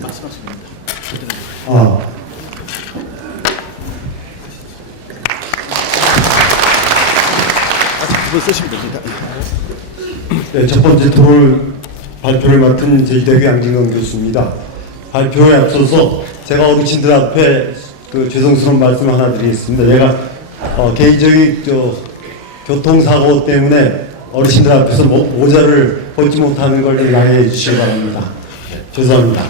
말씀하시면 됩니다. 두번 쓰시면 됩니다. 네, 첫 번째 토론 발표를 맡은 제주대학교 양진건 교수입니다. 발표에 앞서서 제가 어르신들 앞에 죄송스러운 말씀 하나 드리겠습니다. 제가 개인적인 교통사고 때문에 어르신들 앞에서 모자를 벗지 못하는 걸 양해해 주시기 바랍니다. 죄송합니다.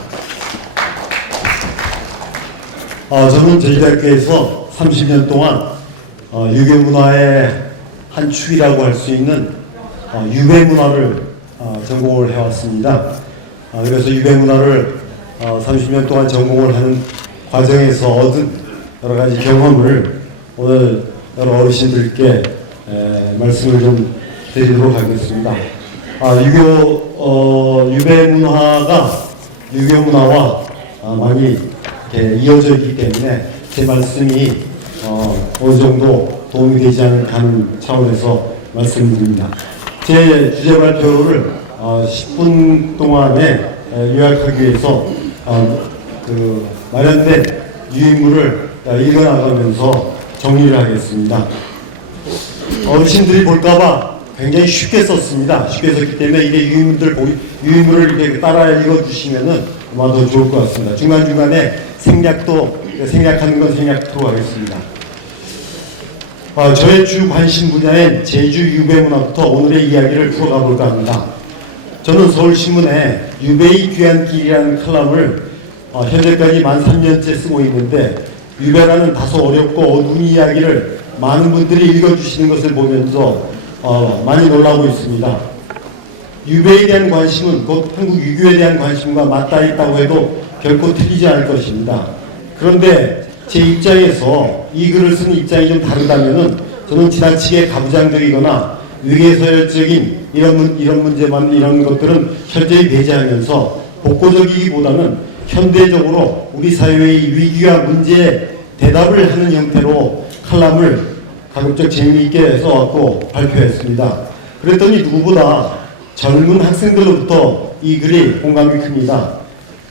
저는 제주대학교에서 30년 동안 유교 문화의 한 축이라고 할 수 있는 유배 문화를 전공을 해왔습니다. 그래서 유배 문화를 30년 동안 전공을 하는 과정에서 얻은 여러 가지 경험을 오늘 여러 어르신들께 말씀을 좀 드리도록 하겠습니다. 유배 문화가 유교 문화와 많이 이렇게 이어져 있기 때문에 제 말씀이 어느 정도 도움이 되지 않을까 하는 차원에서 말씀드립니다. 제 주제 발표를 10분 동안에 요약하기 위해서 마련된 유인물을 읽어나가면서 정리를 하겠습니다. 어르신들이 볼까봐 굉장히 쉽게 썼습니다. 쉽게 썼기 때문에 이게 유인물을 이렇게 따라 읽어주시면은 아마 더 좋을 것 같습니다. 중간중간에 생략하는 건 생략하도록 하겠습니다. 저의 주 관심 분야인 제주 유배 문화부터 오늘의 이야기를 풀어가 볼까 합니다. 저는 서울신문에 유배의 귀한 길이라는 칼럼을 현재까지 만 3년째 쓰고 있는데 유배라는 다소 어렵고 어두운 이야기를 많은 분들이 읽어주시는 것을 보면서 많이 놀라고 있습니다. 유배에 대한 관심은 곧 한국 유교에 대한 관심과 맞닿아 있다고 해도 결코 틀리지 않을 것입니다. 그런데 제 입장에서 이 글을 쓰는 입장이 좀 다르다면은 저는 지나치게 가부장적이거나 위계서열적인 이런 것들은 철저히 배제하면서 복고적이기보다는 현대적으로 우리 사회의 위기와 문제에 대답을 하는 형태로 칼럼을 가급적 재미있게 써왔고 발표했습니다. 그랬더니 누구보다 젊은 학생들로부터 이 글이 공감이 큽니다.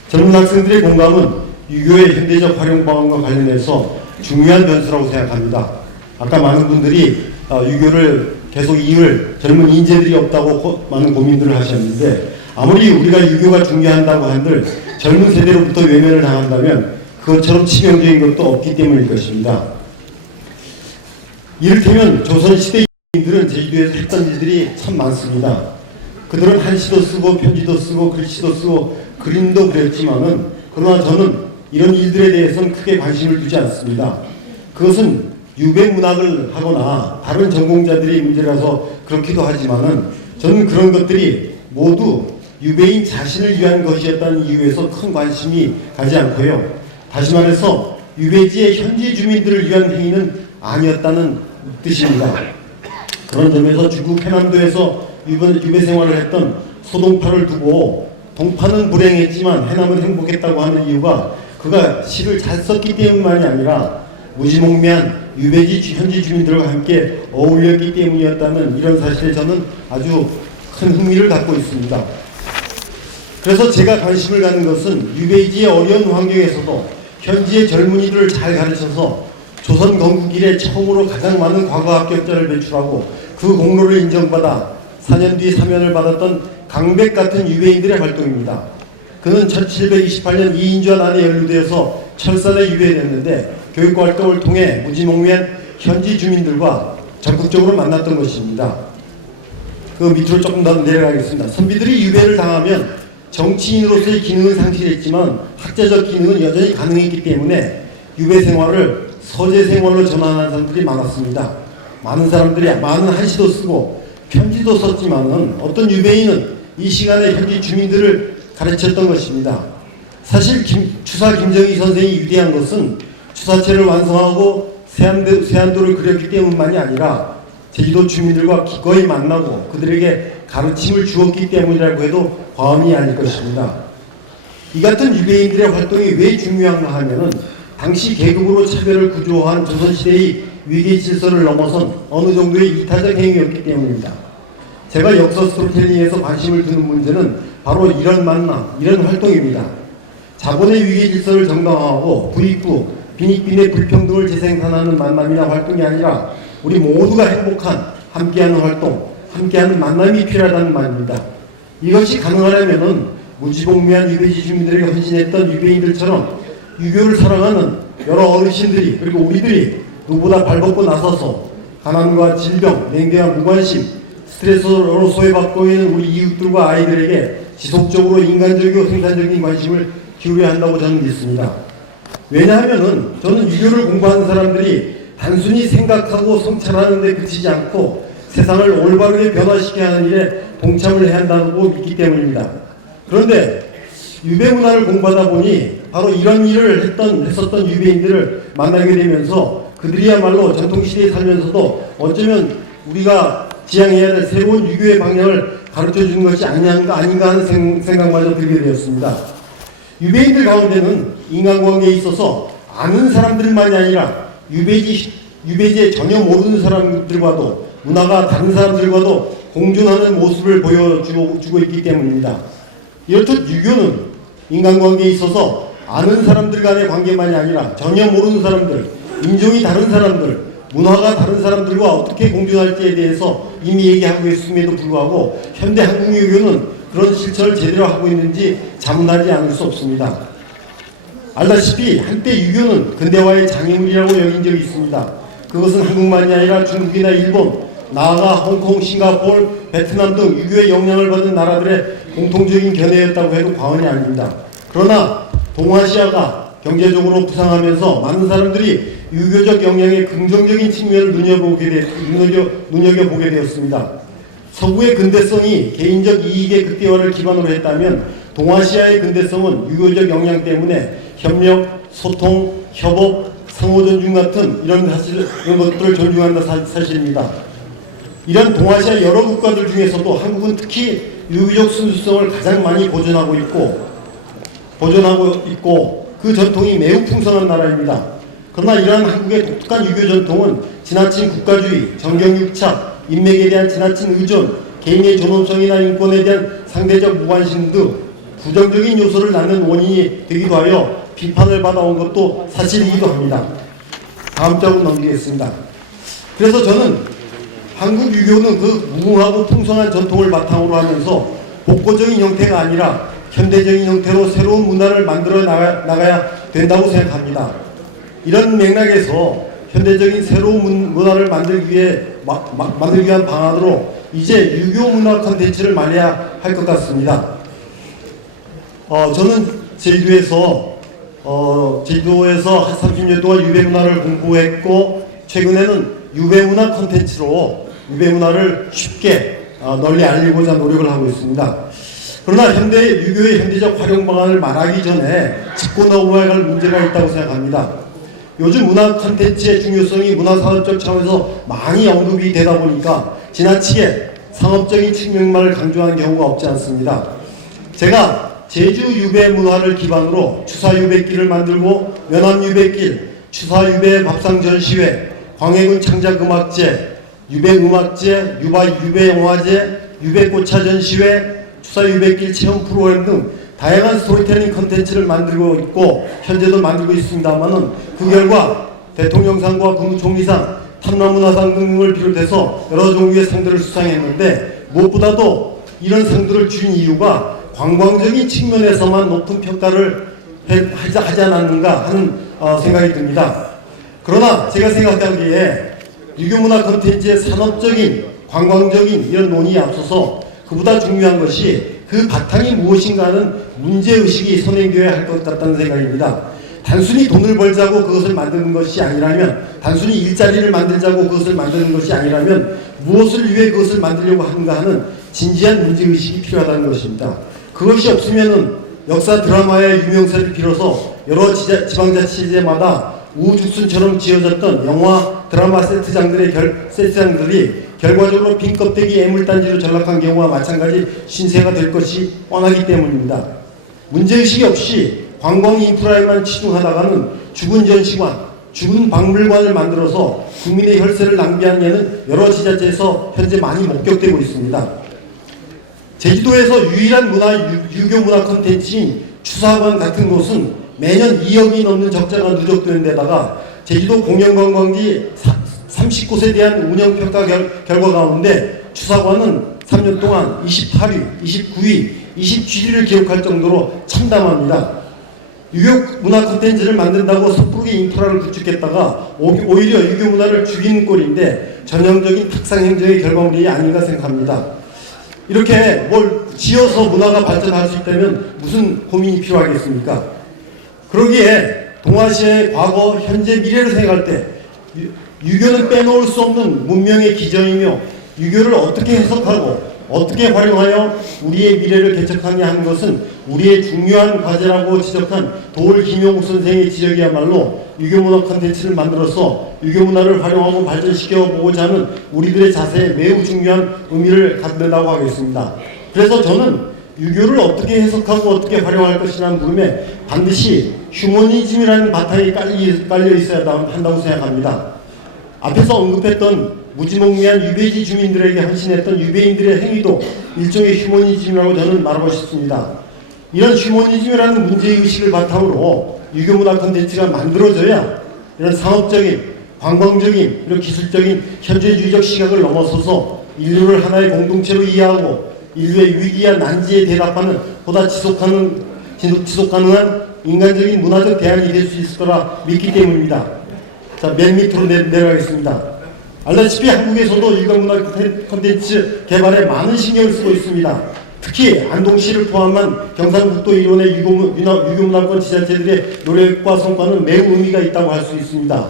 젊은 학생들의 공감은 유교의 현대적 활용 방안과 관련해서 중요한 변수라고 생각합니다. 아까 많은 분들이 유교를 계속 이을 젊은 인재들이 없다고 많은 고민들을 하셨는데 아무리 우리가 유교가 중요한다고 한들 젊은 세대로부터 외면을 당한다면 그것처럼 치명적인 것도 없기 때문일 것입니다. 이를테면 조선시대인들은 제주도에서 했던 일들이 참 많습니다. 그들은 한시도 쓰고 편지도 쓰고 글씨도 쓰고 그림도 그렸지만은 그러나 저는 이런 일들에 대해서는 크게 관심을 두지 않습니다. 그것은 유배 문학을 하거나 다른 전공자들의 문제라서 그렇기도 하지만은 저는 그런 것들이 모두 유배인 자신을 위한 것이었다는 이유에서 큰 관심이 가지 않고요. 다시 말해서 유배지의 현지 주민들을 위한 행위는 아니었다는 뜻입니다. 그런 점에서 중국 해남도에서 유배 생활을 했던 소동파를 두고 동파는 불행했지만 해남은 행복했다고 하는 이유가 그가 시를 잘 썼기 때문만이 아니라 무지몽매한 유배지 현지 주민들과 함께 어울렸기 때문이었다는 이런 사실에 저는 아주 큰 흥미를 갖고 있습니다. 그래서 제가 관심을 갖는 것은 유배지의 어려운 환경에서도 현지의 젊은이들을 잘 가르쳐서 조선 건국 이래 처음으로 가장 많은 과거 합격자를 배출하고 그 공로를 인정받아 4년 뒤 사면을 받았던 강백 같은 유배인들의 활동입니다. 그는 1728년 이인주와 난에 연루되어서 철산에 유배됐는데 교육과 활동을 통해 무지몽매한 현지 주민들과 적극적으로 만났던 것입니다. 그 밑으로 조금 더 내려가겠습니다. 선비들이 유배를 당하면 정치인으로서의 기능은 상실했지만 학자적 기능은 여전히 가능했기 때문에 유배 생활을 서재 생활로 전환한 사람들이 많았습니다. 많은 사람들이 많은 한시도 쓰고 편지도 썼지만은 어떤 유배인은 이 시간에 현지 주민들을 가르쳤던 것입니다. 사실 추사 김정희 선생이 위대한 것은 추사체를 완성하고 세안도를 그렸기 때문만이 아니라 제주도 주민들과 기꺼이 만나고 그들에게 가르침을 주었기 때문이라고 해도 과언이 아닐 것입니다. 이 같은 유배인들의 활동이 왜 중요한가 하면은 당시 계급으로 차별을 구조한 조선시대의 위계 질서를 넘어선 어느 정도의 이타적 행위였기 때문입니다. 제가 역사 스토리텔링에서 관심을 두는 문제는 바로 이런 만남, 이런 활동입니다. 자본의 위계 질서를 정당화하고 부익부, 빈익빈의 불평등을 재생산하는 만남이나 활동이 아니라 우리 모두가 행복한 함께하는 활동, 함께하는 만남이 필요하다는 말입니다. 이것이 가능하려면은 무지공무한 유배지 주민들에게 헌신했던 유배인들처럼 유교를 사랑하는 여러 어르신들이 그리고 우리들이 누구보다 발벗고 나서서 가난과 질병, 냉대와 무관심, 스트레스로 소외받고 있는 우리 이웃들과 아이들에게 지속적으로 인간적이고 생산적인 관심을 기울여야 한다고 저는 믿습니다. 왜냐하면은 저는 유교를 공부하는 사람들이 단순히 생각하고 성찰하는 데 그치지 않고 세상을 올바르게 변화시켜야 하는 일에 동참을 해야 한다고 믿기 때문입니다. 그런데 유배 문화를 공부하다 보니 바로 이런 일을 했었던 유배인들을 만나게 되면서 그들이야말로 전통시대에 살면서도 어쩌면 우리가 지향해야 될 새로운 유교의 방향을 가르쳐 주는 것이 아닌가 하는 생각마저 들게 되었습니다. 유배인들 가운데는 인간관계에 있어서 아는 사람들만이 아니라 유배지에 전혀 모르는 사람들과도 문화가 다른 사람들과도 공존하는 모습을 보여주고 있기 때문입니다. 이렇듯 유교는 인간관계에 있어서 아는 사람들 간의 관계만이 아니라 전혀 모르는 사람들, 인종이 다른 사람들, 문화가 다른 사람들과 어떻게 공존할지에 대해서 이미 얘기하고 있음에도 불구하고 현대 한국 유교는 그런 실천을 제대로 하고 있는지 자문하지 않을 수 없습니다. 알다시피 한때 유교는 근대화의 장애물이라고 여긴 적이 있습니다. 그것은 한국만이 아니라 중국이나 일본, 나아가 홍콩, 싱가포르, 베트남 등 유교의 영향을 받은 나라들의 공통적인 견해였다고 해도 과언이 아닙니다. 그러나 동아시아가 경제적으로 부상하면서 많은 사람들이 유교적 영향의 긍정적인 측면을 눈여겨보게 되었습니다. 서구의 근대성이 개인적 이익의 극대화를 기반으로 했다면 동아시아의 근대성은 유교적 영향 때문에 협력, 소통, 협업, 상호 존중 같은 이런 것들을 존중한다 사실입니다. 이런 동아시아 여러 국가들 중에서도 한국은 특히 유교적 순수성을 가장 많이 보존하고 있고 그 전통이 매우 풍성한 나라입니다. 그러나 이러한 한국의 독특한 유교 전통은 지나친 국가주의, 정경유착, 인맥에 대한 지나친 의존, 개인의 존엄성이나 인권에 대한 상대적 무관심 등 부정적인 요소를 낳는 원인이 되기도 하여 비판을 받아온 것도 사실이기도 합니다. 다음 장으로 넘기겠습니다. 그래서 저는 한국 유교는 그 무궁하고 풍성한 전통을 바탕으로 하면서 복고적인 형태가 아니라 현대적인 형태로 새로운 문화를 만들어 나가야 된다고 생각합니다. 이런 맥락에서 현대적인 새로운 문화를 만들기 위한 방안으로 이제 유교 문화 콘텐츠를 마련해야 할 것 같습니다. 저는 제주도에서 한 30년 동안 유배 문화를 공부했고 최근에는 유배 문화 콘텐츠로 유배 문화를 쉽게 널리 알리고자 노력을 하고 있습니다. 그러나 유교의 현대적 활용 방안을 말하기 전에 짚고 넘어야 할 문제가 있다고 생각합니다. 요즘 문화 콘텐츠의 중요성이 문화산업적 차원에서 많이 언급이 되다 보니까 지나치게 상업적인 측면만을 강조하는 경우가 없지 않습니다. 제가 제주 유배 문화를 기반으로 추사 유배길을 만들고 면함 유배길, 추사 유배 밥상 전시회, 광해군 창작 음악제, 유배 음악제, 유배 영화제, 유배 꽃차 전시회, 추사 유배길 체험 프로그램 등 다양한 스토리텔링 컨텐츠를 만들고 있고 현재도 만들고 있습니다만은 그 결과 대통령상과 국무총리상, 탐나문화상 등을 비롯해서 여러 종류의 상들을 수상했는데 무엇보다도 이런 상들을 준 이유가 관광적인 측면에서만 높은 평가를 하지 않았는가 하는 생각이 듭니다. 그러나 제가 생각하기에 유교문화 콘텐츠의 산업적인, 관광적인 이런 논의에 앞서서 그보다 중요한 것이 그 바탕이 무엇인가 하는 문제의식이 선행되어야 할 것 같다는 생각입니다. 단순히 돈을 벌자고 그것을 만드는 것이 아니라면, 단순히 일자리를 만들자고 그것을 만드는 것이 아니라면 무엇을 위해 그것을 만들려고 하는가 하는 진지한 문제의식이 필요하다는 것입니다. 그것이 없으면은 역사 드라마의 유명세를 빌어서 여러 지방자치제마다 우후죽순처럼 지어졌던 영화 드라마 세트장들이 결과적으로 빈 껍데기 애물단지로 전락한 경우와 마찬가지 신세가 될 것이 뻔하기 때문입니다. 문제의식이 없이 관광 인프라에만 치중하다가는 죽은 전시관, 죽은 박물관을 만들어서 국민의 혈세를 낭비한 예는 여러 지자체에서 현재 많이 목격되고 있습니다. 제주도에서 유일한 유교 문화 콘텐츠인 추사관 같은 곳은 매년 2억이 넘는 적자가 누적되는 데다가 제주도 공영관광지 30곳에 대한 운영평가 결과 가운데 추사관은 3년 동안 28위, 29위, 27위를 기록할 정도로 참담합니다. 유교 문화 콘텐츠를 만든다고 섣부르게 인프라를 구축했다가 오히려 유교 문화를 죽이는 꼴인데 전형적인 탁상 행정의 결과물이 아닌가 생각합니다. 이렇게 뭘 지어서 문화가 발전할 수 있다면 무슨 고민이 필요하겠습니까? 그러기에 동아시아의 과거, 현재, 미래를 생각할 때 유교는 빼놓을 수 없는 문명의 기저이며 유교를 어떻게 해석하고 어떻게 활용하여 우리의 미래를 개척하냐 하는 것은 우리의 중요한 과제라고 지적한 도올 김용욱 선생의 지적이야말로 유교문화 콘텐츠를 만들어서 유교문화를 활용하고 발전시켜 보고자 하는 우리들의 자세에 매우 중요한 의미를 갖는다고 하겠습니다. 그래서 저는 유교를 어떻게 해석하고 어떻게 활용할 것이라는 물음에 반드시 휴머니즘이라는 바탕이 깔려 있어야 한다고 생각합니다. 앞에서 언급했던 무지몽매한 유배지 주민들에게 헌신했던 유배인들의 행위도 일종의 휴머니즘이라고 저는 말하고 싶습니다. 이런 휴머니즘이라는 문제의식을 바탕으로 유교문화 콘텐츠가 만들어져야 이런 상업적인, 관광적인, 이런 기술적인 현재주의적 시각을 넘어서서 인류를 하나의 공동체로 이해하고 인류의 위기와 난지에 대답하는 보다 지속 가능한 인간적인 문화적 대안이 될 수 있을 거라 믿기 때문입니다. 자, 맨 밑으로 내려가겠습니다. 알다시피 한국에서도 유교문화 콘텐츠 개발에 많은 신경을 쓰고 있습니다. 특히 안동시를 포함한 경상북도 일원의 유교문화권 지자체들의 노력과 성과는 매우 의미가 있다고 할 수 있습니다.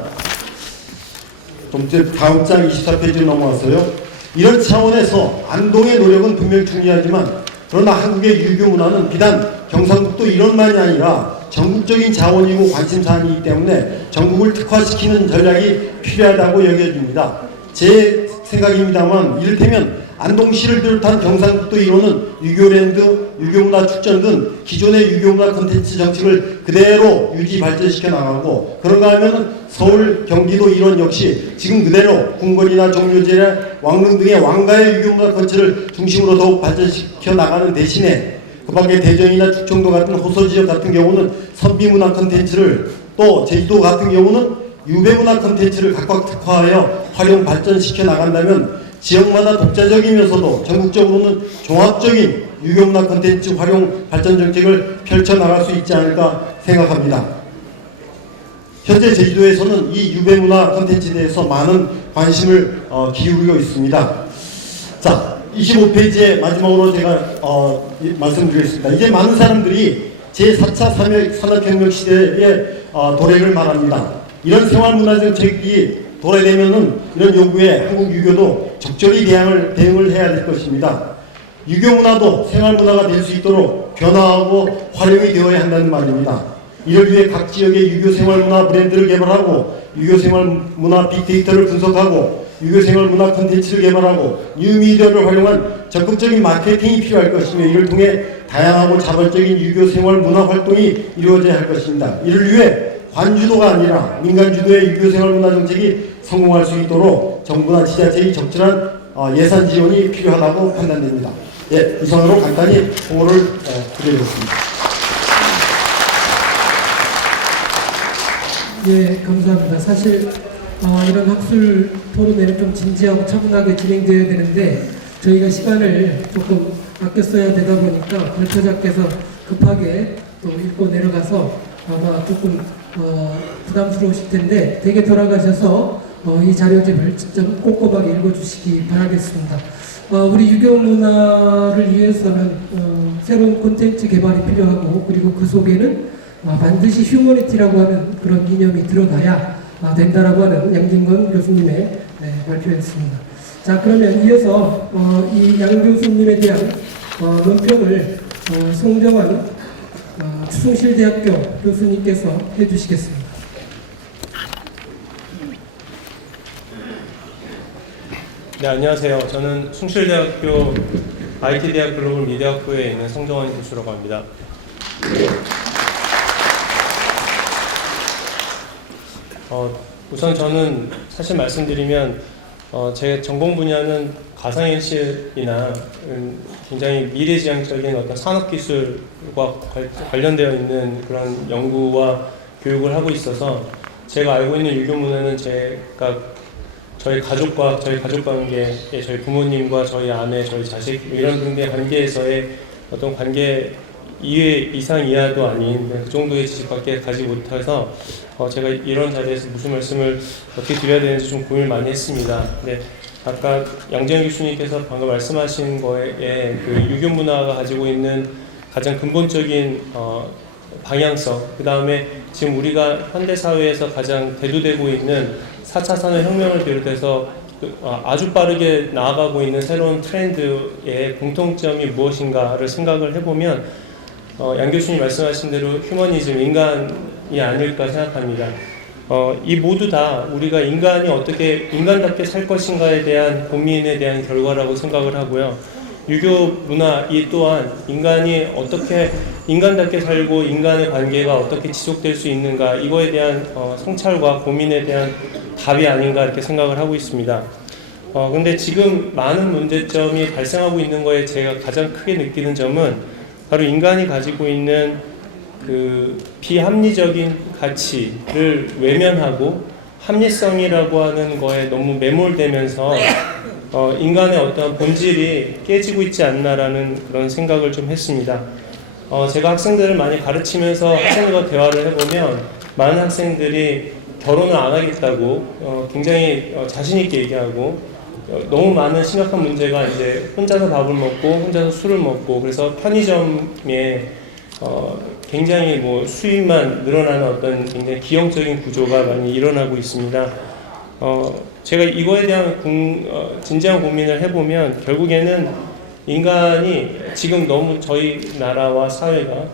좀 다음 장 24페이지 넘어와서요. 이런 차원에서 안동의 노력은 분명히 중요하지만 그러나 한국의 유교문화는 비단 경상북도 일원만이 아니라 전국적인 자원이고 관심사안이기 때문에 전국을 특화시키는 전략이 필요하다고 여겨집니다. 제 생각입니다만 이를테면 안동시를 비롯한 경상북도 일원은 유교랜드, 유교문화 축전 등 기존의 유교문화 콘텐츠 정책을 그대로 유지 발전시켜 나가고 그런가 하면 서울, 경기도 일원 역시 지금 그대로 궁궐이나 종묘제나 왕릉 등의 왕가의 유교문화 콘텐츠를 중심으로 더욱 발전시켜 나가는 대신에 그 밖에 대전이나 충청도 같은 호서지역 같은 경우는 선비문화 콘텐츠를 또 제주도 같은 경우는 유배문화 콘텐츠를 각각 특화하여 활용 발전시켜 나간다면 지역마다 독자적이면서도 전국적으로는 종합적인 유교문화 콘텐츠 활용 발전 정책을 펼쳐나갈 수 있지 않을까 생각합니다. 현재 제주도에서는 이 유배문화 콘텐츠에 대해서 많은 관심을 기울이고 있습니다. 자, 25페이지의 마지막으로 제가 말씀드리겠습니다. 이제 많은 사람들이 제4차 산업혁명 시대의 도래를 말합니다. 이런 생활문화정책이 도래되면은 이런 요구에 한국 유교도 적절히 대응을 해야 될 것입니다. 유교문화도 생활문화가 될 수 있도록 변화하고 활용이 되어야 한다는 말입니다. 이를 위해 각 지역의 유교생활문화 브랜드를 개발하고 유교생활문화 빅데이터를 분석하고 유교생활문화 콘텐츠를 개발하고 뉴미디어를 활용한 적극적인 마케팅이 필요할 것이며 이를 통해 다양하고 자발적인 유교생활문화 활동이 이루어져야 할 것입니다. 이를 위해 관주도가 아니라 민간주도의 유교생활문화 정책이 성공할 수 있도록 정부나 지자체의 적절한 예산 지원이 필요하다고 판단됩니다. 예, 이상으로 간단히 보고를 드리겠습니다. 예, 감사합니다. 사실 이런 학술 토론회는 좀 진지하고 차분하게 진행되어야 되는데 저희가 시간을 조금 아껴 써야 되다 보니까 발표자께서 급하게 또 읽고 내려가서 아마 조금 부담스러우실 텐데 댁에 돌아가셔서 이 자료집을 직접 꼼꼼하게 읽어주시기 바라겠습니다. 우리 유교 문화를 위해서는 새로운 콘텐츠 개발이 필요하고 그리고 그 속에는 반드시 휴머니티라고 하는 그런 이념이 들어가야 된다라고 하는 양진건 교수님의 발표였습니다. 자, 그러면 이어서 이 양 교수님에 대한 논평을 송정환 추승실대학교 교수님께서 해주시겠습니다. 네, 안녕하세요. 저는 숭실대학교 IT대학 글로벌 미디어학부에 있는 송정환 교수라고 합니다. 우선 저는 사실 말씀드리면 제 전공 분야는 가상현실이나 굉장히 미래지향적인 어떤 산업기술과 관련되어 있는 그런 연구와 교육을 하고 있어서 제가 알고 있는 유교 문화는 저희 가족 관계, 저희 부모님과 저희 아내, 저희 자식 이런 등의 관계에서의 어떤 관계 이상 이하도 아닌 그 정도의 지식밖에 가지 못해서 제가 이런 자리에서 무슨 말씀을 어떻게 드려야 되는지 좀 고민을 많이 했습니다. 근데 아까 양재현 교수님께서 방금 말씀하신 거에 그 유교 문화가 가지고 있는 가장 근본적인 방향성, 그 다음에 지금 우리가 현대 사회에서 가장 대두되고 있는 4차 산업혁명을 비롯해서 아주 빠르게 나아가고 있는 새로운 트렌드의 공통점이 무엇인가를 생각을 해보면 양 교수님 말씀하신 대로 휴머니즘, 인간이 아닐까 생각합니다. 이 모두 다 우리가 인간이 어떻게 인간답게 살 것인가에 대한 고민에 대한 결과라고 생각을 하고요. 유교 문화 이 또한 인간이 어떻게 인간답게 살고 인간의 관계가 어떻게 지속될 수 있는가 이거에 대한 성찰과 고민에 대한 답이 아닌가 이렇게 생각을 하고 있습니다. 근데 지금 많은 문제점이 발생하고 있는 거에 제가 가장 크게 느끼는 점은 바로 인간이 가지고 있는 그 비합리적인 가치를 외면하고 합리성이라고 하는 거에 너무 매몰되면서 인간의 어떤 본질이 깨지고 있지 않나라는 그런 생각을 좀 했습니다. 제가 학생들을 많이 가르치면서 학생들과 대화를 해보면 많은 학생들이 결혼을 안 하겠다고 굉장히 자신 있게 얘기하고 너무 많은 심각한 문제가 이제 혼자서 밥을 먹고 혼자서 술을 먹고 그래서 편의점에 굉장히 뭐 수입만 늘어나는 어떤 굉장히 기형적인 구조가 많이 일어나고 있습니다. 제가 이거에 대한 진지한 고민을 해보면 결국에는 인간이 지금 너무 저희 나라와 사회가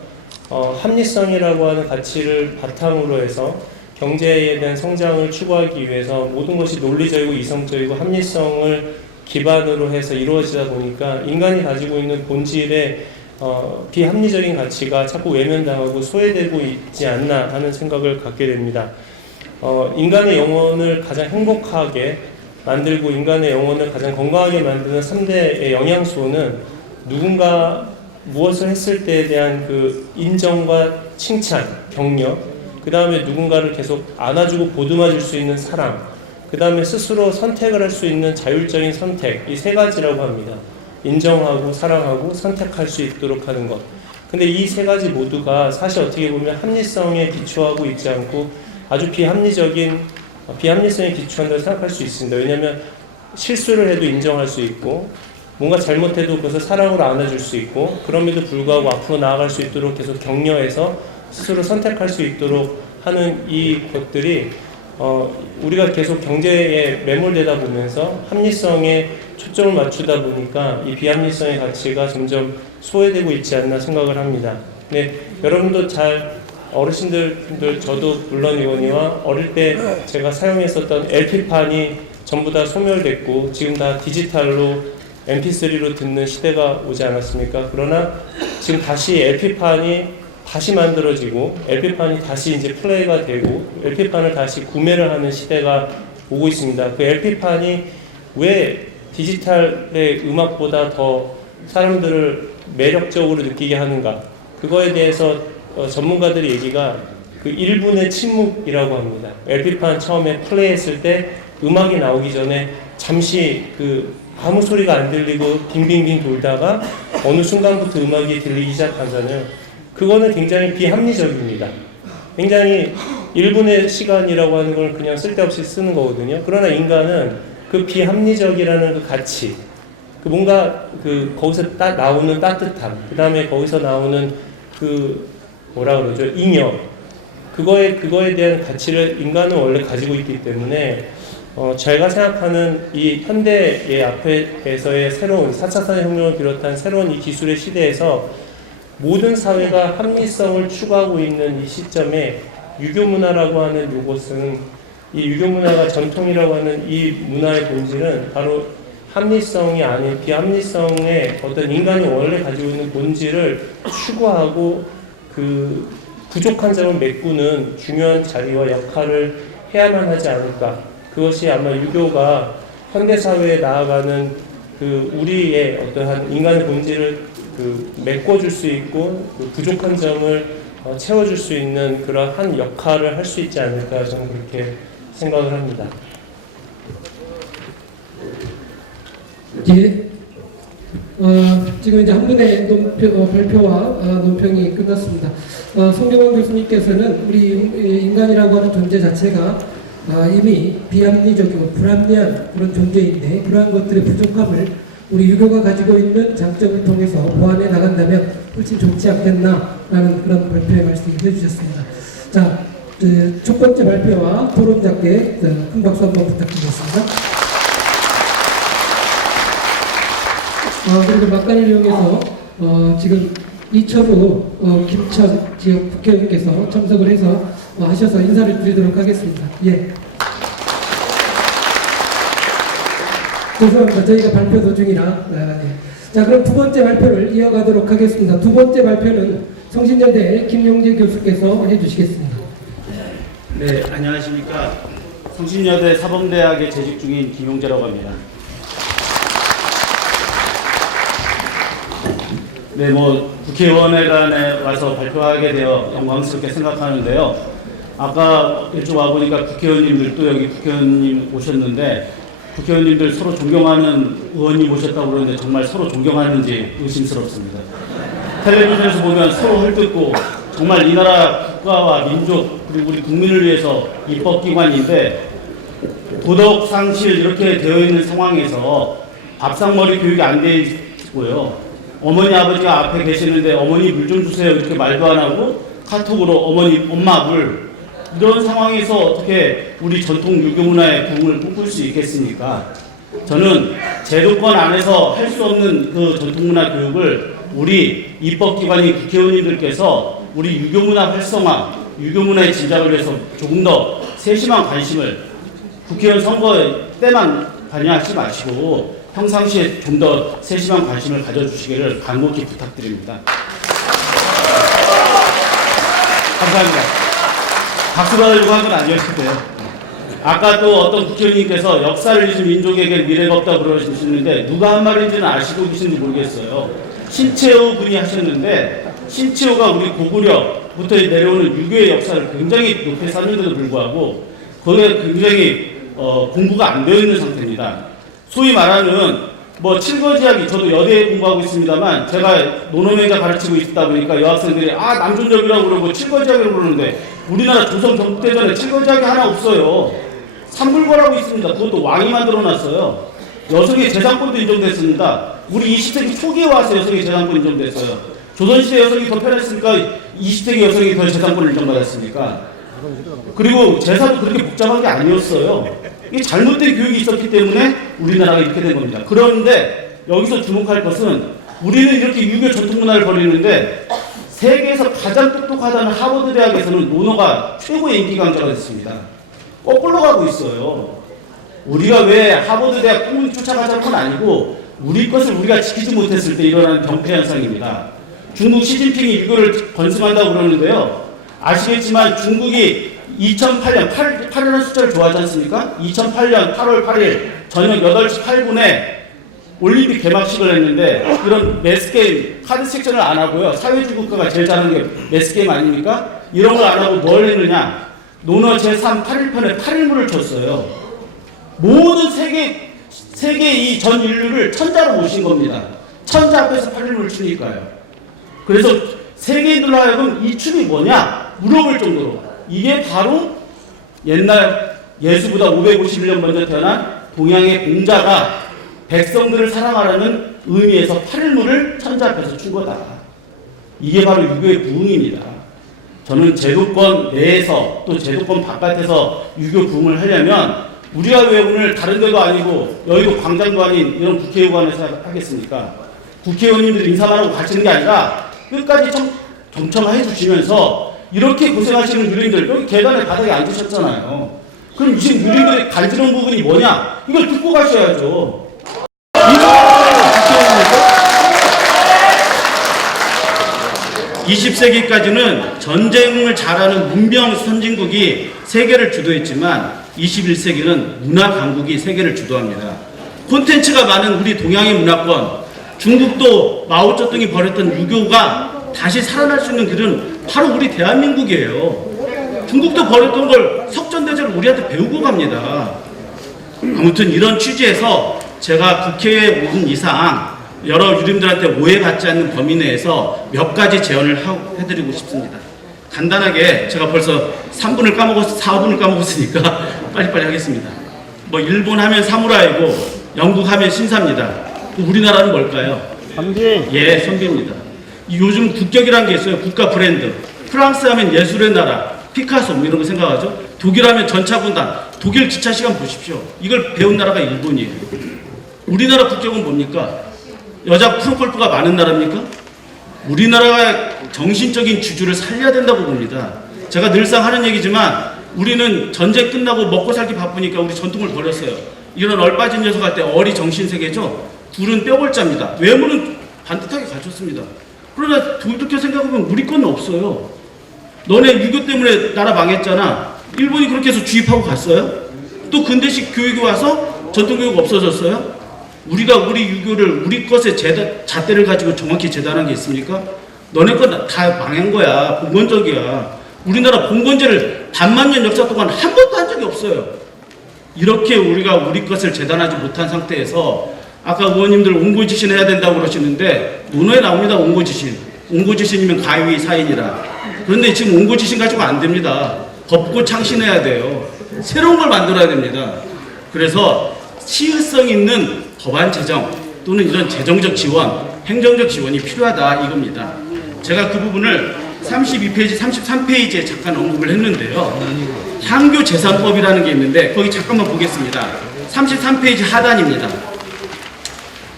합리성이라고 하는 가치를 바탕으로 해서 경제에 대한 성장을 추구하기 위해서 모든 것이 논리적이고 이성적이고 합리성을 기반으로 해서 이루어지다 보니까 인간이 가지고 있는 본질의 비합리적인 가치가 자꾸 외면당하고 소외되고 있지 않나 하는 생각을 갖게 됩니다. 인간의 영혼을 가장 행복하게 만들고 인간의 영혼을 가장 건강하게 만드는 3대의 영양소는 누군가 무엇을 했을 때에 대한 그 인정과 칭찬, 격려, 그 다음에 누군가를 계속 안아주고 보듬어줄 수 있는 사랑, 그 다음에 스스로 선택을 할 수 있는 자율적인 선택, 이 세 가지라고 합니다. 인정하고 사랑하고 선택할 수 있도록 하는 것. 근데 이 세 가지 모두가 사실 어떻게 보면 합리성에 기초하고 있지 않고 아주 비합리성에 기초한다고 생각할 수 있습니다. 왜냐하면 실수를 해도 인정할 수 있고 뭔가 잘못해도 그것을 사랑으로 안아줄 수 있고 그럼에도 불구하고 앞으로 나아갈 수 있도록 계속 격려해서 스스로 선택할 수 있도록 하는 이 것들이 우리가 계속 경제에 매몰되다 보면서 합리성에 초점을 맞추다 보니까 이 비합리성의 가치가 점점 소외되고 있지 않나 생각을 합니다. 네, 여러분도 어르신들 저도 물론이거니와 어릴 때 제가 사용했었던 LP판이 전부 다 소멸됐고 지금 다 디지털로 MP3로 듣는 시대가 오지 않았습니까? 그러나 지금 다시 LP판이 다시 만들어지고 LP판이 다시 이제 플레이가 되고 LP판을 다시 구매를 하는 시대가 오고 있습니다. 그 LP판이 왜 디지털의 음악보다 더 사람들을 매력적으로 느끼게 하는가? 그거에 대해서 전문가들의 얘기가 그 1분의 침묵이라고 합니다. LP판 처음에 플레이했을 때 음악이 나오기 전에 잠시 그 아무 소리가 안 들리고 빙빙빙 돌다가 어느 순간부터 음악이 들리기 시작하잖아요. 그거는 굉장히 비합리적입니다. 굉장히 1분의 시간이라고 하는 걸 그냥 쓸데없이 쓰는 거거든요. 그러나 인간은 그 비합리적이라는 그 가치, 그 뭔가 그 거기서 나오는 따뜻함, 그 다음에 거기서 나오는 그 뭐라 그러죠? 잉여. 그거에 대한 가치를 인간은 원래 가지고 있기 때문에 제가 생각하는 이 현대의 앞에서의 새로운 4차 산업혁명을 비롯한 새로운 이 기술의 시대에서 모든 사회가 합리성을 추구하고 있는 이 시점에 유교문화라고 하는 이것은 이 유교문화가 전통이라고 하는 이 문화의 본질은 바로 합리성이 아닌 비합리성의 어떤 인간이 원래 가지고 있는 본질을 추구하고 그 부족한 점을 메꾸는 중요한 자리와 역할을 해야만 하지 않을까. 그것이 아마 유교가 현대 사회에 나아가는 그 우리의 어떠한 인간의 본질을 그 메꿔줄 수 있고 그 부족한 점을 채워줄 수 있는 그런 한 역할을 할 수 있지 않을까 저는 그렇게 생각을 합니다. 예. 지금 이제 한 분의 발표와 논평이 끝났습니다. 송경환 교수님께서는 우리 인간이라고 하는 존재 자체가 이미 비합리적이고 불합리한 그런 존재인데 그러한 것들의 부족함을 우리 유교가 가지고 있는 장점을 통해서 보완해 나간다면 훨씬 좋지 않겠나라는 그런 발표의 말씀을 해주셨습니다. 자, 첫 번째 발표와 토론자께 큰 박수 한번 부탁드리겠습니다. 그리고 막간을 이용해서 지금 이철우 김천 지역 국회의원께서 참석을 해서 하셔서 인사를 드리도록 하겠습니다. 예. 죄송합니다. 저희가 발표 도중이라. 네. 자, 그럼 두 번째 발표를 이어가도록 하겠습니다. 두 번째 발표는 성신여대 김용재 교수께서 해주시겠습니다. 네, 안녕하십니까. 성신여대 사범대학에 재직 중인 김용재라고 합니다. 네, 국회의원회관에 와서 발표하게 되어 영광스럽게 생각하는데요. 아까 이쪽 와보니까 국회의원님들도 여기 국회의원님 오셨는데 국회의원님들 서로 존경하는 의원님 오셨다고 그러는데 정말 서로 존경하는지 의심스럽습니다. 텔레비전에서 보면 서로 헐뜯고 정말 이 나라 국가와 민족 그리고 우리 국민을 위해서 입법기관인데 도덕상실 이렇게 되어 있는 상황에서 밥상머리 교육이 안 돼 있고요. 어머니 아버지가 앞에 계시는데 어머니 물 좀 주세요 이렇게 말도 안 하고 카톡으로 어머니 엄마 물 이런 상황에서 어떻게 우리 전통 유교 문화의 부흥을 꿈꿀 수 있겠습니까? 저는 제도권 안에서 할 수 없는 그 전통 문화 교육을 우리 입법기관인 국회의원님들께서 우리 유교 문화 활성화, 유교 문화의 진작을 위해서 조금 더 세심한 관심을 국회의원 선거 때만 관여하지 마시고 평상시에 좀 더 세심한 관심을 가져주시기를 간곡히 부탁드립니다. 감사합니다. 박수 받으려고 한 건 아니었는데요. 아까 또 어떤 국회의원님께서 역사를 잊은 민족에게 미래가 없다 그러시는데 누가 한 말인지는 아시고 계신지 모르겠어요. 신채호 분이 하셨는데 신채호가 우리 고구려부터 내려오는 유교의 역사를 굉장히 높이 쌓는데도 불구하고 거기에 굉장히 공부가 안 되어 있는 상태입니다. 소위 말하는 칠거지하기 저도 여대에 공부하고 있습니다만 제가 논어맹자 가르치고 있다 보니까 여학생들이 남존적이라고 그러고 칠거지하기라고 그러는데 우리나라 조선 경국대전에 칠거지하기 하나 없어요. 삼불궐하고 있습니다. 그것도 왕이 만들어놨어요. 여성의 재산권도 인정됐습니다. 우리 20세기 초기에 와서 여성의 재산권 인정됐어요. 조선시대 여성이 더 편했으니까 20세기 여성이 더 재산권을 인정받았습니까? 그리고 제사도 그렇게 복잡한 게 아니었어요. 이게 잘못된 교육이 있었기 때문에 우리나라가 이렇게 된 겁니다. 그런데 여기서 주목할 것은 우리는 이렇게 유교 전통문화를 버리는데 세계에서 가장 똑똑하다는 하버드 대학에서는 논어가 최고의 인기 강자가 됐습니다. 거꾸로 가고 있어요. 우리가 왜 하버드 대학 꿈을 쫓아가자는 건 아니고 우리 것을 우리가 지키지 못했을 때 일어나는 병폐 현상입니다. 중국 시진핑이 유교를 건승한다고 그러는데요. 아시겠지만 중국이 2008년 8이라는 숫자를 좋아하지 않습니까? 2008년 8월 8일 저녁 8시 8분에 올림픽 개막식을 했는데 이런 매스게임, 카드 섹션을 안 하고요. 사회주의 국가가 제일 잘하는 게 매스게임 아닙니까? 이런 걸 안 하고 뭘 했느냐? 논어 제3 8일편에 8일물을 쳤어요. 모든 세계 이 전 인류를 천자로 모신 겁니다. 천자 앞에서 8일물을 추니까요. 그래서 세계인들로 하여금 이 춤이 뭐냐? 물어볼 정도로. 이게 바로 옛날 예수보다 551년 먼저 태어난 동양의 공자가 백성들을 사랑하라는 의미에서 8일물을 천자 앞에서 춘 거다. 이게 바로 유교의 부흥입니다. 저는 제도권 내에서 또 제도권 바깥에서 유교 부흥을 하려면 우리가 왜 오늘 다른 데도 아니고 여의도 광장도 아닌 이런 국회의원에서 하겠습니까? 국회의원님들 인사만 하고 가시는 게 아니라 끝까지 경청해 주시면서 이렇게 고생하시는 유린들 여기 계단에 바닥에 앉으셨잖아요. 그럼 지금 유린들의 간지러운 부분이 뭐냐? 이걸 듣고 가셔야죠. 20세기까지는 전쟁을 잘하는 문명 선진국이 세계를 주도했지만 21세기는 문화 강국이 세계를 주도합니다. 콘텐츠가 많은 우리 동양의 문화권, 중국도 마오쩌둥이 벌였던 유교가 다시 살아날 수 있는 길은 바로 우리 대한민국이에요. 중국도 벌였던 걸 석전대제를 우리한테 배우고 갑니다. 아무튼 이런 취지에서 제가 국회에 온 이상 여러 유림들한테 오해받지 않는 범위 내에서 몇 가지 제언을 해드리고 싶습니다. 간단하게 제가 벌써 3분을 까먹었, 4분을 까먹었으니까 빨리빨리 하겠습니다. 뭐 일본 하면 사무라이고 영국 하면 신사입니다. 우리나라는 뭘까요? 선비. 예, 선비입니다. 요즘 국격이라는 게 있어요. 국가 브랜드. 프랑스 하면 예술의 나라, 피카소 뭐 이런 거 생각하죠. 독일 하면 전차군단, 독일 기차 시간 보십시오. 이걸 배운 나라가 일본이에요. 우리나라 국격은 뭡니까? 여자 프로골프가 많은 나라입니까? 우리나라가 정신적인 주주를 살려야 된다고 봅니다. 제가 늘상 하는 얘기지만 우리는 전쟁 끝나고 먹고 살기 바쁘니까 우리 전통을 버렸어요. 이런 얼빠진 녀석할 때 어리 정신세계죠. 둘은 뼈골자입니다. 외모는 반듯하게 갖췄습니다. 그러나 돌이켜 생각해보면 우리 건 없어요. 너네 유교 때문에 나라 망했잖아. 일본이 그렇게 해서 주입하고 갔어요? 또 근대식 교육이 와서 전통교육 없어졌어요? 우리가 우리 유교를 우리 것의 잣대를 가지고 정확히 재단한 게 있습니까? 너네 건 다 망한 거야. 봉건적이야. 우리나라 봉건제를 반만년 역사 동안 한 번도 한 적이 없어요. 이렇게 우리가 우리 것을 재단하지 못한 상태에서 아까 의원님들 옹고지신 해야 된다고 그러시는데 논어에 나옵니다. 옹고지신. 옹고지신이면 가위 사인이라. 그런데 지금 옹고지신 가지고 안 됩니다. 덮고 창신해야 돼요. 새로운 걸 만들어야 됩니다. 그래서 시의성 있는 법안 제정 또는 이런 재정적 지원, 행정적 지원이 필요하다 이겁니다. 제가 그 부분을 32페이지, 33페이지에 잠깐 언급을 했는데요. 향교재산법이라는 게 있는데 거기 잠깐만 보겠습니다. 33페이지 하단입니다.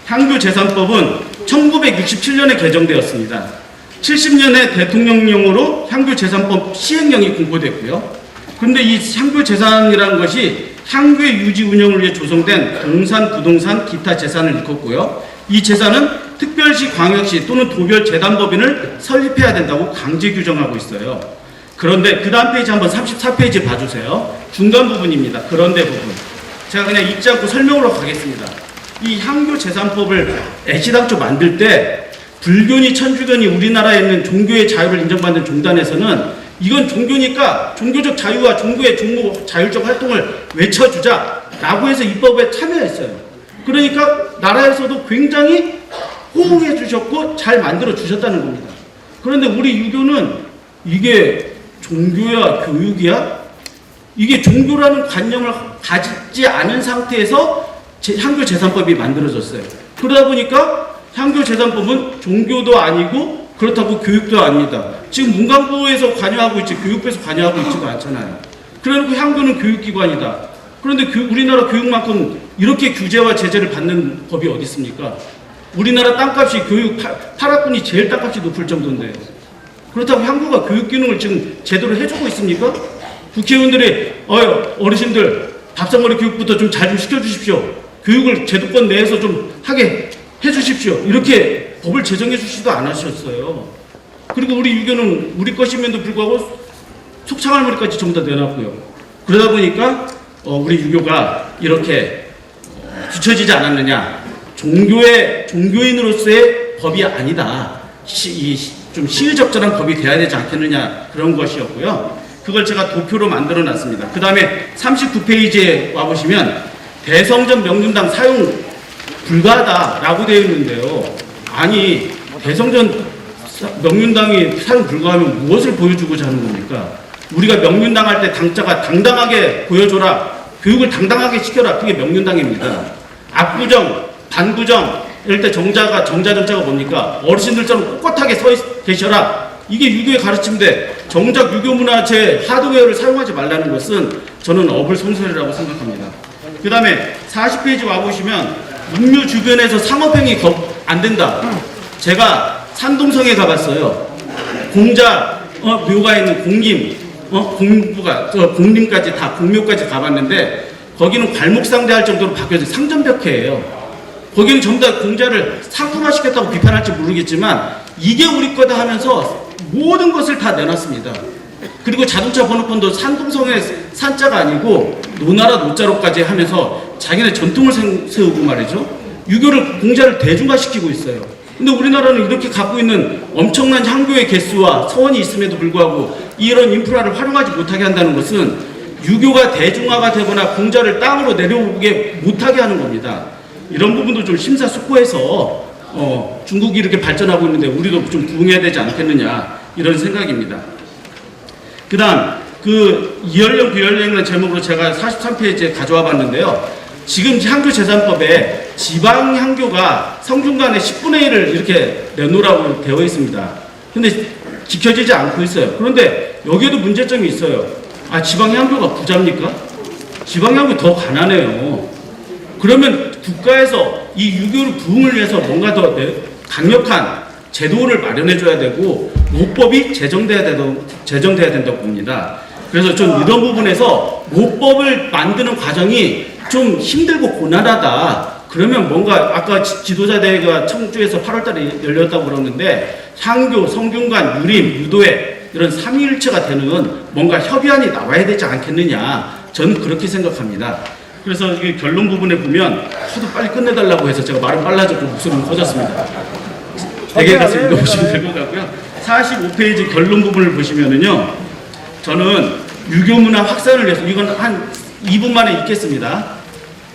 향교재산법은 1967년에 개정되었습니다. 70년에 대통령령으로 향교재산법 시행령이 공포됐고요. 그런데 이 향교재산이라는 것이 향교의 유지 운영을 위해 조성된 공산, 부동산, 기타 재산을 일컫고요. 이 재산은 특별시, 광역시 또는 도별 재단법인을 설립해야 된다고 강제 규정하고 있어요. 그런데 그 다음 페이지 한번 34페이지 봐주세요. 중간 부분입니다. 그런데 부분. 제가 그냥 읽지 않고 설명으로 가겠습니다. 이 향교재산법을 애시당초 만들 때 불교니 천주교니 우리나라에 있는 종교의 자유를 인정받는 종단에서는 이건 종교니까 종교적 자유와 종교의 종교 자율적 활동을 외쳐주자라고 해서 입법에 참여했어요. 그러니까 나라에서도 굉장히 호응해 주셨고 잘 만들어 주셨다는 겁니다. 그런데 우리 유교는 이게 종교야 교육이야? 이게 종교라는 관념을 가지지 않은 상태에서 향교재산법이 만들어졌어요. 그러다 보니까 향교재산법은 종교도 아니고 그렇다고 교육도 아닙니다. 지금 문광부에서 관여하고 있지 교육부에서 관여하고 있지도 않잖아요. 그래놓고 향교는 교육기관이다. 그런데 우리나라 교육만큼 이렇게 규제와 제재를 받는 법이 어디 있습니까? 우리나라 땅값이 교육 8학군이 제일 땅값이 높을 정도인데 그렇다고 향교가 교육 기능을 지금 제대로 해주고 있습니까? 국회의원들이 어르신들 밥상머리 교육부터 좀 잘 좀 시켜주십시오. 교육을 제도권 내에서 좀 하게 해주십시오. 이렇게 법을 제정해 주시지도 않으셨어요. 그리고 우리 유교는 우리 것임에도 불구하고 속창할머리까지 전부 다 내놨고요. 그러다 보니까 우리 유교가 이렇게 뒤처지지 않았느냐. 종교인으로서의 법이 아니다. 좀 시의적절한 법이 돼야 되지 않겠느냐. 그런 것이었고요. 그걸 제가 도표로 만들어 놨습니다. 그 다음에 39페이지에 와보시면 대성전 명륜당 사용 불가하다라고 되어 있는데요. 아니 대성전 명륜당이 사용 불가하면 무엇을 보여주고자 하는 겁니까? 우리가 명륜당 할 때 당자가 당당하게 보여줘라. 교육을 당당하게 시켜라. 그게 명륜당입니다. 압구정, 반구정 이럴 때 정자가 뭡니까? 어르신들처럼 꼿꼿하게 서 계셔라. 이게 유교의 가르침인데 정작 유교 문화재 하드웨어를 사용하지 말라는 것은 저는 어불성설이라고 생각합니다. 그 다음에 40페이지 와보시면 문묘 주변에서 상업행위 안 된다. 제가 산동성에 가봤어요. 공자 묘가 있는 공림, 공림까지 다 공묘까지 가봤는데 거기는 괄목상대할 정도로 바뀌어서 상점벽해예요. 거기는 전부 다 공자를 상품화시켰다고 비판할지 모르겠지만 이게 우리 거다 하면서 모든 것을 다 내놨습니다. 그리고 자동차 번호판도 산동성의 산자가 아니고 노나라 노자로까지 하면서 자기네 전통을 세우고 말이죠. 유교를 공자를 대중화시키고 있어요. 근데 우리나라는 이렇게 갖고 있는 엄청난 향교의 개수와 서원이 있음에도 불구하고 이런 인프라를 활용하지 못하게 한다는 것은 유교가 대중화가 되거나 공자를 땅으로 내려오게 못하게 하는 겁니다. 이런 부분도 좀 심사숙고해서 중국이 이렇게 발전하고 있는데 우리도 좀 부응해야 되지 않겠느냐 이런 생각입니다. 그 다음 그 이연령 비연령이라는 제목으로 제가 43페이지에 가져와 봤는데요. 지금 향교재산법에 지방 향교가 성균관의 10분의 1을 이렇게 내놓으라고 되어 있습니다. 근데 지켜지지 않고 있어요. 그런데 여기에도 문제점이 있어요. 아, 지방 향교가 부자입니까? 지방 향교 더 가난해요. 그러면 국가에서 이 유교를 부흥을 위해서 뭔가 더 강력한 제도를 마련해 줘야 되고 모법이 제정돼야 된다고 봅니다. 그래서 좀 이런 부분에서 모법을 만드는 과정이 좀 힘들고 고난하다. 그러면 뭔가 아까 지도자대회가 청주에서 8월달에 열렸다고 그러는데 향교, 성균관, 유림, 유도회 이런 삼위일체가 되는 뭔가 협의안이 나와야 되지 않겠느냐. 저는 그렇게 생각합니다. 그래서 이 결론 부분에 보면 하도 빨리 끝내달라고 해서 제가 말은 빨라졌고 목소리는 커졌습니다. 되게 가서 읽어보시면 될 것 같고요. 45페이지 결론 부분을 보시면은요. 저는 유교문화 확산을 위해서 이건 한 2분 만에 읽겠습니다.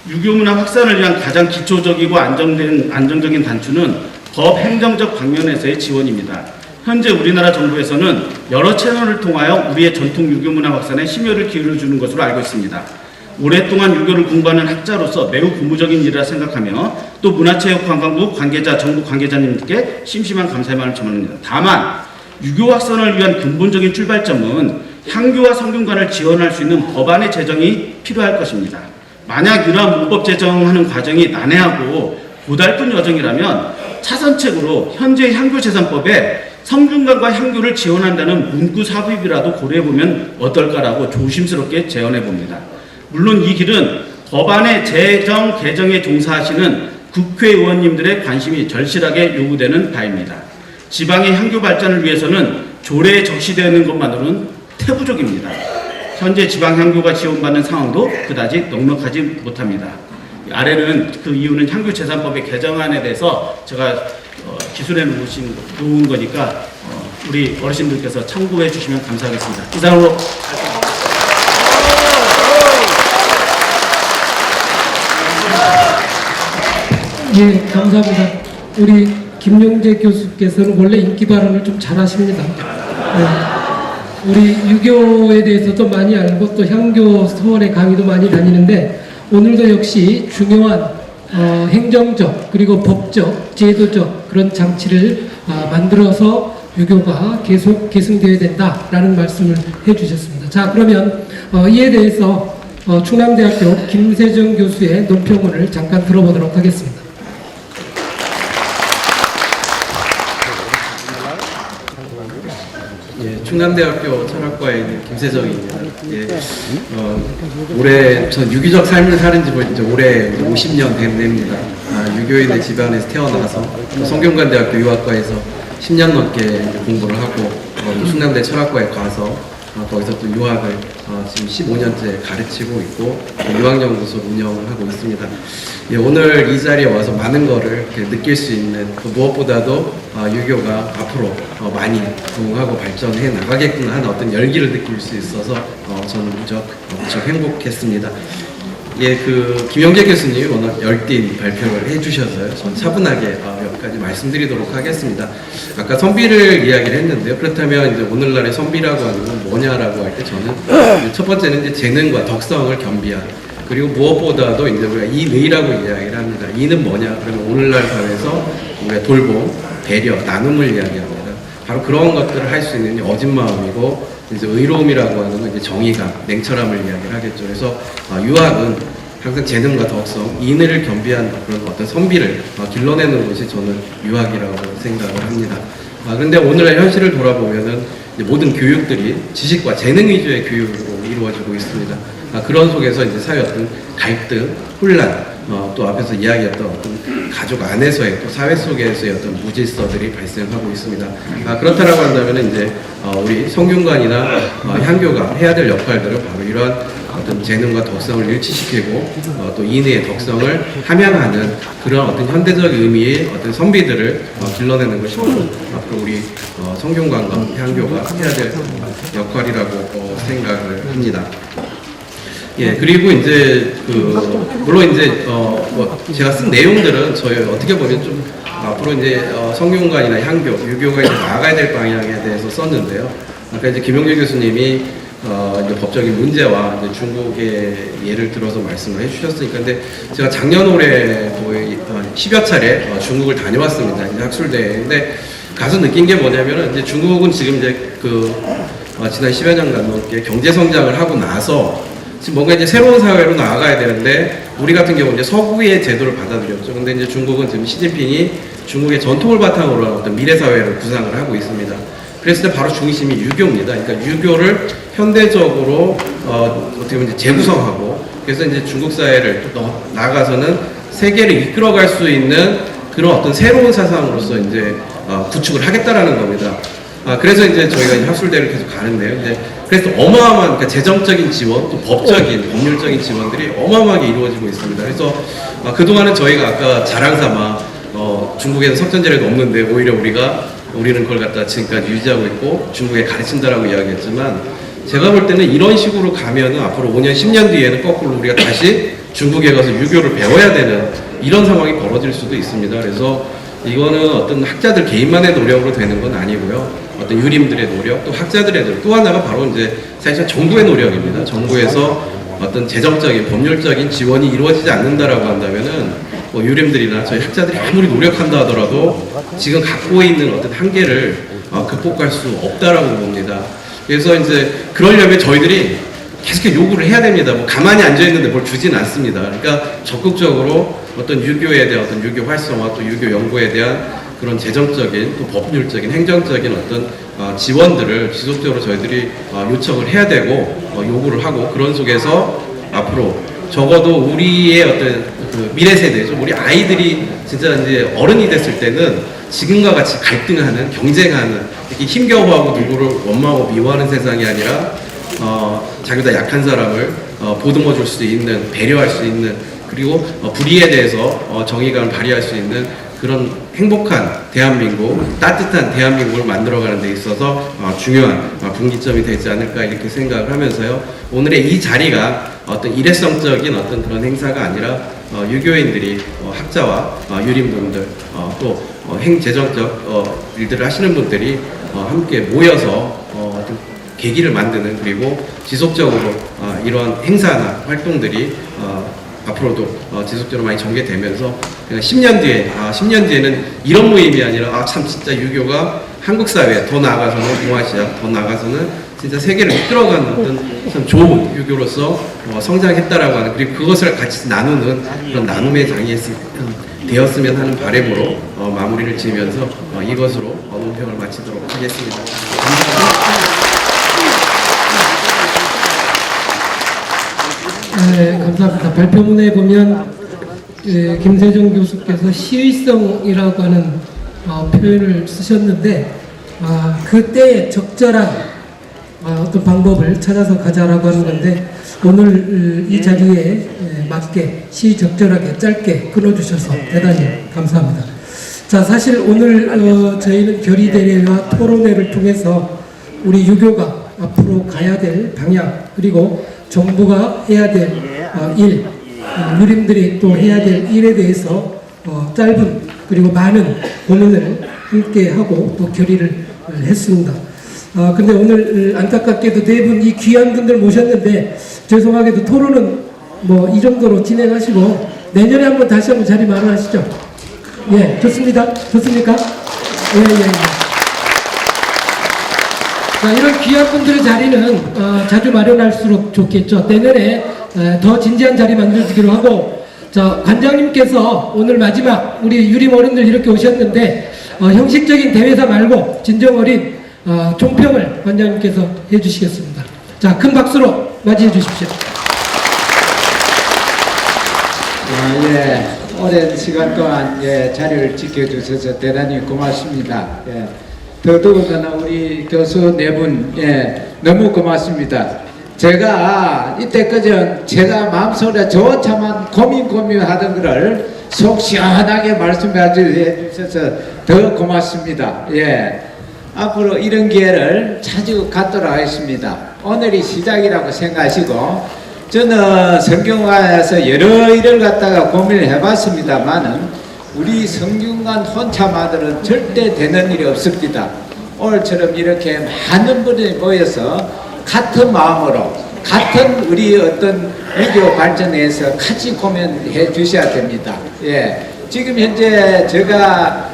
유교문화 확산을 위한 가장 기초적이고 안정적인 단추는 법 행정적 방면에서의 지원입니다. 현재 우리나라 정부에서는 여러 채널을 통하여 우리의 전통 유교문화 확산에 심혈을 기울여주는 것으로 알고 있습니다. 오랫동안 유교를 공부하는 학자로서 매우 고무적인 일이라 생각하며 또 문화체육관광부 관계자, 정부 관계자님들께 심심한 감사의 마음을 전합니다. 다만 유교 확산을 위한 근본적인 출발점은 향교와 성균관을 지원할 수 있는 법안의 제정이 필요할 것입니다. 만약 이러한 문법 제정하는 과정이 난해하고 고달픈 여정이라면 차선책으로 현재 향교재산법에 성균관과 향교를 지원한다는 문구 삽입이라도 고려해보면 어떨까라고 조심스럽게 제언해봅니다. 물론 이 길은 법안의 제정, 개정에 종사하시는 국회의원님들의 관심이 절실하게 요구되는 바입니다. 지방의 향교 발전을 위해서는 조례에 적시되는 것만으로는 태부적입니다. 현재 지방향교가 지원받는 상황도 그다지 넉넉하지 못합니다. 아래는 그 이유는 향교재산법의 개정안에 대해서 제가 기술해 놓은 거니까 우리 어르신들께서 참고해 주시면 감사하겠습니다. 이상으로 예, 감사합니다. 우리 김용재 교수께서는 원래 인기 발언을 좀 잘하십니다. 우리 유교에 대해서도 많이 알고 또 향교 서원의 강의도 많이 다니는데 오늘도 역시 중요한 행정적 그리고 법적, 제도적 그런 장치를 만들어서 유교가 계속 계승되어야 된다라는 말씀을 해주셨습니다. 자, 그러면 이에 대해서 충남대학교 김세정 교수의 논평문을 잠깐 들어보도록 하겠습니다. 예, 충남대학교 철학과에 있는 김세정입니다. 예, 올해 전 유교적 삶을 사는 지 이제 올해 50년 됩니다. 유교인의 집안에서 태어나서 성균관대학교 유학과에서 10년 넘게 공부를 하고 충남대 철학과에 가서 거기서 또 유학을 지금 15년째 가르치고 있고 유학연구소 운영을 하고 있습니다. 예, 오늘 이 자리에 와서 많은 거를 이렇게 느낄 수 있는 무엇보다도 유교가 앞으로 많이 부흥하고 발전해 나가겠구나 하는 어떤 열기를 느낄 수 있어서 저는 무척 행복했습니다. 예, 김영재 교수님이 워낙 열띤 발표를 해주셔서요. 저는 차분하게 몇 가지 말씀드리도록 하겠습니다. 아까 선비를 이야기를 했는데요. 그렇다면 이제 오늘날의 선비라고 하는 건 뭐냐라고 할 때 저는 첫 번째는 이제 재능과 덕성을 겸비한 그리고 무엇보다도 이제 우리가 이의라고 이야기를 합니다. 이는 뭐냐? 그러면 오늘날 사회에서 우리가 돌봄, 배려, 나눔을 이야기합니다. 바로 그런 것들을 할 수 있는 어진 마음이고 이제 의로움이라고 하는 건 이제 정의감, 냉철함을 이야기를 하겠죠. 그래서 유학은 항상 재능과 덕성, 인의를 겸비한 그런 어떤 선비를 길러내는 것이 저는 유학이라고 생각을 합니다. 그런데 오늘날 현실을 돌아보면은 모든 교육들이 지식과 재능 위주의 교육으로 이루어지고 있습니다. 그런 속에서 이제 사회 어떤 갈등, 혼란, 또 앞에서 이야기했던 어떤 가족 안에서의 또 사회 속에서의 어떤 무질서들이 발생하고 있습니다. 그렇다라고 한다면 이제 우리 성균관이나 향교가 해야 될 역할들은 바로 이러한 어떤 재능과 덕성을 일치시키고 또 인의 덕성을 함양하는 그런 어떤 현대적 의미의 어떤 선비들을 길러내는 것이 앞으로 우리 성균관과 향교가 해야 될 역할이라고 생각을 합니다. 예, 그리고 이제 물론 이제 제가 쓴 내용들은 저희 어떻게 보면 좀 앞으로 이제 성균관이나 향교, 유교가 이제 나아가야 될 방향에 대해서 썼는데요. 아까 이제 김용길 교수님이 이제 법적인 문제와 이제 중국의 예를 들어서 말씀을 해주셨으니까, 근데 제가 작년 올해 거의 10여 차례 중국을 다녀왔습니다. 이제 학술대회인데 가서 느낀 게 뭐냐면은 이제 중국은 지금 이제 지난 10여 년간 넘게 경제 성장을 하고 나서 지금 뭔가 이제 새로운 사회로 나아가야 되는데, 우리 같은 경우 이제 서구의 제도를 받아들였죠. 근데 이제 중국은 지금 시진핑이 중국의 전통을 바탕으로 한 어떤 미래 사회를 구상을 하고 있습니다. 그래서 바로 중심이 유교입니다. 그러니까 유교를 현대적으로 어떻게 보면 이제 재구성하고, 그래서 이제 중국 사회를 또 나아가서는 세계를 이끌어갈 수 있는 그런 어떤 새로운 사상으로서 이제 구축을 하겠다라는 겁니다. 그래서 이제 저희가 이제 학술대를 계속 가는데요. 이제 그래서 어마어마한 그러니까 재정적인 지원, 또 법적인, 법률적인 지원들이 어마어마하게 이루어지고 있습니다. 그래서 그동안은 저희가 아까 자랑삼아 중국에는 석전제례도 없는데 오히려 우리는 그걸 갖다 지금까지 유지하고 있고 중국에 가르친다라고 이야기했지만, 제가 볼 때는 이런 식으로 가면은 앞으로 5년, 10년 뒤에는 거꾸로 우리가 다시 중국에 가서 유교를 배워야 되는 이런 상황이 벌어질 수도 있습니다. 그래서 이거는 어떤 학자들 개인만의 노력으로 되는 건 아니고요. 어떤 유림들의 노력, 또 학자들의 노력, 또 하나가 바로 이제 사실상 정부의 노력입니다. 정부에서 어떤 재정적인, 법률적인 지원이 이루어지지 않는다라고 한다면은 유림들이나 저희 학자들이 아무리 노력한다 하더라도 지금 갖고 있는 어떤 한계를 극복할 수 없다라고 봅니다. 그래서 이제 그러려면 저희들이 계속 요구를 해야 됩니다. 뭐 가만히 앉아 있는데 뭘 주진 않습니다. 그러니까 적극적으로 어떤 유교에 대한 어떤 유교 활성화, 또 유교 연구에 대한 그런 재정적인, 또 법률적인, 행정적인 어떤 지원들을 지속적으로 저희들이 요청을 해야 되고 요구를 하고, 그런 속에서 앞으로 적어도 우리의 어떤 미래 세대죠. 우리 아이들이 진짜 이제 어른이 됐을 때는 지금과 같이 갈등하는, 경쟁하는, 이렇게 힘겨워하고 누구를 원망하고 미워하는 세상이 아니라 자기보다 약한 사람을 보듬어 줄 수 있는, 배려할 수 있는, 그리고 불의에 대해서 정의감을 발휘할 수 있는 그런 행복한 대한민국, 따뜻한 대한민국을 만들어가는 데 있어서 중요한 분기점이 되지 않을까 이렇게 생각을 하면서요. 오늘의 이 자리가 어떤 일회성적인 어떤 그런 행사가 아니라 유교인들이 학자와 유림분들 또 행재정적 일들을 하시는 분들이 함께 모여서 어떤 계기를 만드는, 그리고 지속적으로 이러한 행사나 활동들이 앞으로도 지속적으로 많이 전개되면서 10년 뒤에는 이런 모임이 아니라 참 진짜 유교가 한국 사회에 더 나아가서는 동아시아, 더 나아가서는 진짜 세계를 이끌어가는 어떤 참 좋은 유교로서 성장했다라고 하는, 그리고 그것을 같이 나누는 그런 나눔의 장이 되었으면 하는 바람으로 마무리를 지으면서 이것으로 논평을 마치도록 하겠습니다. 감사합니다. 네, 감사합니다. 발표문에 보면 김세종 교수께서 시의성이라고 하는 표현을 쓰셨는데, 그때 적절한 어떤 방법을 찾아서 가자라고 하는 건데, 오늘 이 자리에 맞게 시적절하게 짧게 끊어주셔서 대단히 감사합니다. 자, 사실 오늘 저희는 결의대회와 토론회를 통해서 우리 유교가 앞으로 가야 될 방향, 그리고 정부가 해야 될 일, 유림들이 또 해야 될 일에 대해서 짧은 그리고 많은 고민을 함께 하고 또 결의를 했습니다. 근데 오늘 안타깝게도 네 분 이 귀한 분들 모셨는데, 죄송하게도 토론은 뭐 이 정도로 진행하시고 내년에 한번 다시 한번 자리 마련하시죠. 예, 좋습니다. 좋습니까? 예. 자, 이런 귀한 분들의 자리는 자주 마련할수록 좋겠죠. 내년에 더 진지한 자리 만들기로 하고, 자, 관장님께서 오늘 마지막 우리 유림 어른들 이렇게 오셨는데 형식적인 대회사 말고 진정 어린 총평을 관장님께서 해주시겠습니다. 자, 큰 박수로 맞이해 주십시오. 예, 오랜 시간 동안 자리를 지켜주셔서 대단히 고맙습니다. 더더군다나 우리 교수 네 분 너무 고맙습니다. 제가 이때까지 제가 마음속에 저차만 고민하던 거를 속 시원하게 말씀해 주셔서 더 고맙습니다. 예. 앞으로 이런 기회를 자주 갖도록 하겠습니다. 오늘이 시작이라고 생각하시고, 저는 성균관에서 여러 일을 갖다가 고민을 해봤습니다만은 우리 성균관 혼자만으로는 절대 되는 일이 없습니다. 오늘처럼 이렇게 많은 분이 모여서 같은 마음으로 같은 우리 어떤 외교 발전에 대해서 같이 고민해 주셔야 됩니다. 예. 지금 현재 제가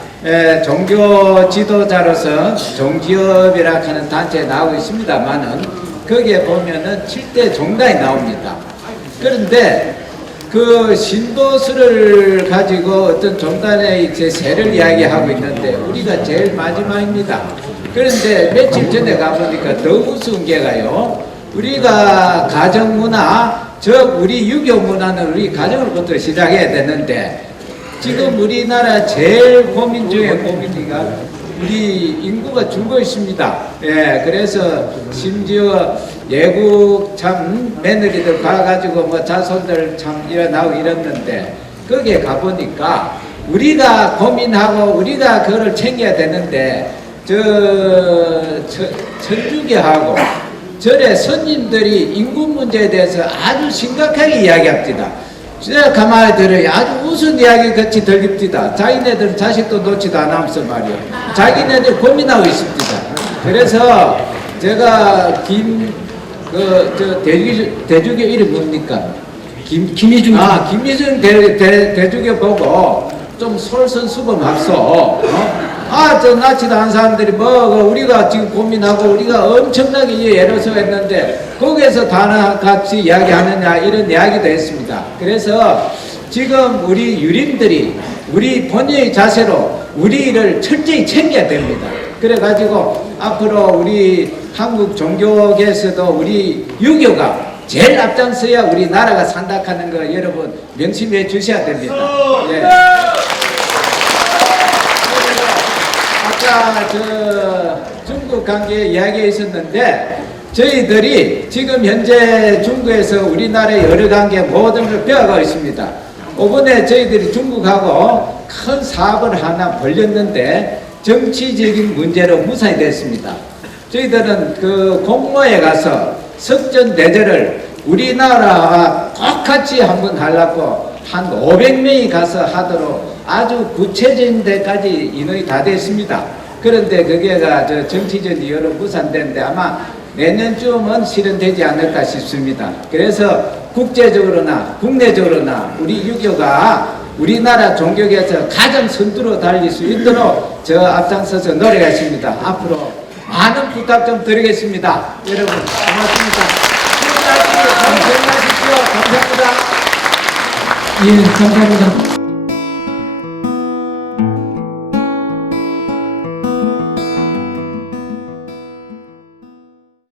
종교 지도자로서 종지협이라 하는 단체에 나오고 있습니다만은 거기에 보면은 7대 종단이 나옵니다. 그런데 그 신도수를 가지고 어떤 종단의 이제 세를 이야기하고 있는데 우리가 제일 마지막입니다. 그런데 며칠 전에 가보니까 더 우스운 게가요, 우리가 가정문화, 즉 우리 유교 문화는 우리 가정으로부터 시작해야 되는데, 지금 우리나라 제일 고민 중에 고민이가 우리 인구가 줄고 있습니다. 예, 그래서 심지어 외국 참 며느리들 가가지고 뭐 자손들 참 일어나고 이랬는데, 거기에 가보니까 우리가 고민하고 우리가 그거를 챙겨야 되는데, 천주교하고 절의 스님들이 인구 문제에 대해서 아주 심각하게 이야기합니다. 제가 가만히 들어요. 아주 우스운 이야기 같이 들립니다. 자기네들은 자식도 놓지도 않으면서 말이요. 자기네들 고민하고 있습니다. 그래서 제가 대주교 이름 뭡니까? 김희중. 김희중 대주교 보고 좀 솔선수범합소. 저 낫지도 않은 사람들이 우리가 지금 고민하고 우리가 엄청나게 예로서 했는데 거기에서 다 같이 이야기하느냐 이런 이야기도 했습니다. 그래서 지금 우리 유림들이 우리 본연의 자세로 우리를 철저히 챙겨야 됩니다. 그래가지고 앞으로 우리 한국 종교계에서도 우리 유교가 제일 앞장서야 우리나라가 산다하는 거 여러분 명심해 주셔야 됩니다. 예. 아까 중국 관계 이야기가 있었는데, 저희들이 지금 현재 중국에서 우리나라의 여러 관계 모든 걸 배워가고 있습니다. 이번에 저희들이 중국하고 큰 사업을 하나 벌였는데 정치적인 문제로 무산이 됐습니다. 저희들은 그 공모에 가서 석전대전을 우리나라와 똑같이 한번 하려고 한 500명이 가서 하도록 아주 구체적인 데까지 인원이 다 됐습니다. 그런데 그게가 정치적 이유로 무산되는데 아마 내년쯤은 실현되지 않을까 싶습니다. 그래서 국제적으로나 국내적으로나 우리 유교가 우리나라 종교계에서 가장 선두로 달릴 수 있도록 저 앞장서서 노력하겠습니다. 앞으로 많은 부탁 좀 드리겠습니다. 여러분 고맙습니다. 지금까지 건강하십시오. 감사합니다. 예, 감사합니다.